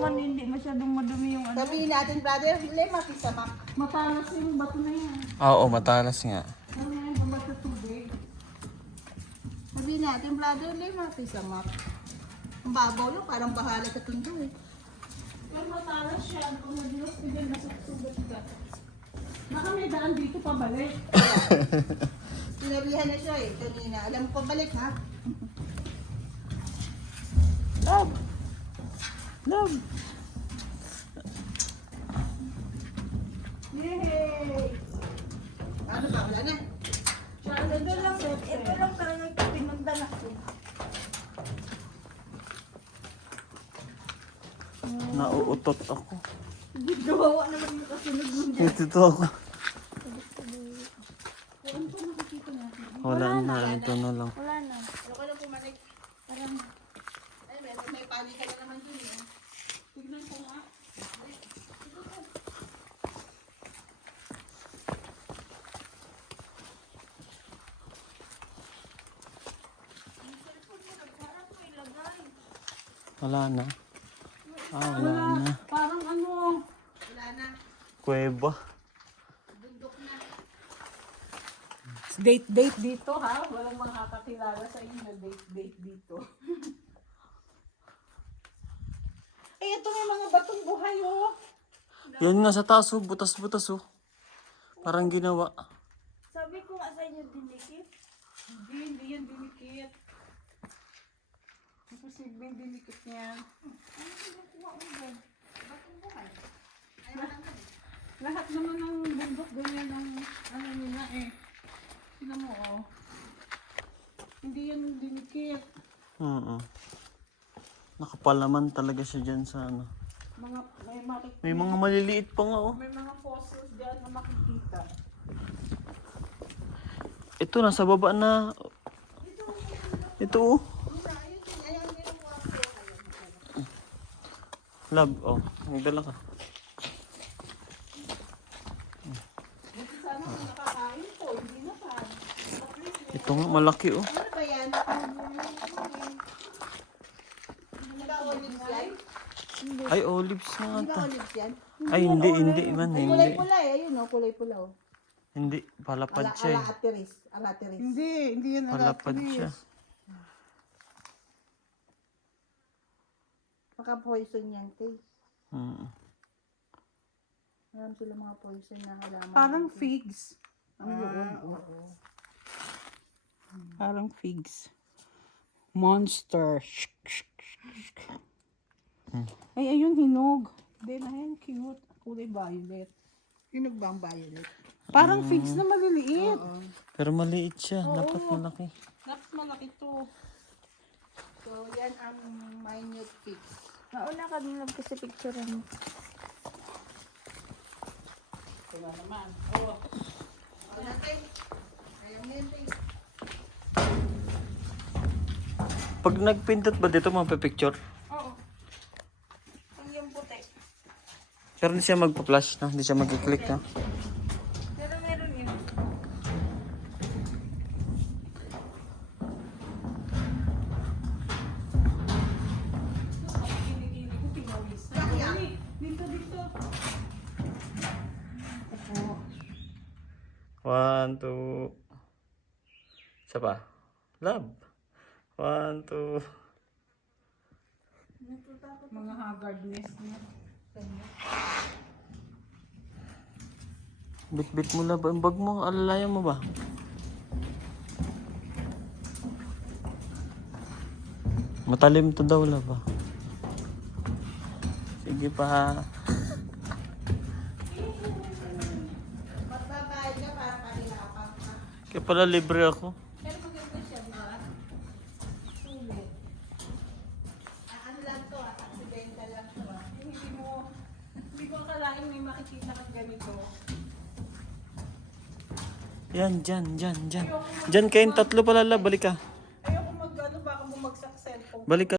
Hindi masyadong madumi yung ano. Sabihin natin, brother, lima pisamak. Matalas yung bato na yan. Oo, matalas nga. Ano na yung bato tubig? Sabihin natin, brother, lima pisamak. Ang babaw lang, parang bahala sa tundo eh. Yung matalas siya, kung nag-iwas ka dyan, nasa sugat ka. Baka may daan dito pabalik. Sinabihan na siya eh, kanina. Alam mo pabalik ha? Love! Love! Yay! Ano ba? Wala na. Ito lang talaga yung pinundanak ko. Nauutot ako. Gawawa naman yung kasunod mo. Ito ako. Ano pa nakikita natin? Wala na, ito na lang. Wala na. Ano ka lang pumanik? Parang, Ay, may pali ka na naman dun eh. tignan ko nga. Wala na. Wala na. Parang ano, Wala na. Kuweba. Bundok na. date dito ha. Walang makakakilala sa inyo na date dito. Eh, ito may mga batong buhay oh. Yan nga sa taas, oh. Butas-butas, oh. Parang ginawa. Sabi ko nga sa inyo dinikit. Hindi yan dinikit. Imposibleng dinikit niya. Ano kinukuha mo ba? Batong buhay. Lahat naman ng bundok ganyan ng ano nila eh. Tignan mo oh. Hindi yan dinikit. Nakapalaman talaga siya dyan sa ano. May mga maliliit pa nga, oh. May mga fossils dyan na makikita. Ito, nasa baba na. Ito, oh. Love, oh. Nagdala ka. Sana kung nakakain po, hindi na pa. Ito nga, malaki, oh. Ano ba yan? Hindi ba olives yan? Ay, olives na Hindi ba ata. olives yan? Ay, hindi man, Ay, hindi. kulay pula eh. Ayun o, kulay pula o. Hindi, palapad siya, eh. Alateris. Alateris. Hindi yan Palapad siya. Baka poison yan, te. Mm. Alam sila mga poison na halaman. Parang figs. Oo. Parang figs. Monster. Ay, ayun, hinog. Then, ayun, cute. Kulay violet. Hinog ba ang violet? Parang figs na maliliit. Pero maliit siya. Dapat malaki. Dapat malaki to. So, yan ang minute figs. Nauna ka din lang kasi picture mo. Wala naman. Oh. Wala, te. Ayaw mo yan, te. Pag nagpindot ba dito, mapipicture? Oo. Ang yung puti. Pero hindi siya magpa-flash, no? Hindi siya mag-click, no? Pero meron yun. Kinikili ko, pinawis. Dito. Oo. 1, 2. Isa pa. Love. 1, 2. Mga haggardness niya. Bit-bit mo lang ba? Ang bag mo, alalayan mo ba? Matalim to daw, love, ah. Sige pa. Magbabayad ka para pahilapang ka. Kaya pala libre ako. Pero maganda siya, di ba? Sulit. Ano lang to, accidental lang to. Hindi ko akalain may makikita ka ganito. Yan, dyan. Dyan kayong tatlo pala, love. Balik ka. Ayoko mag-ano, baka bumagsak cellphone. Balik ka.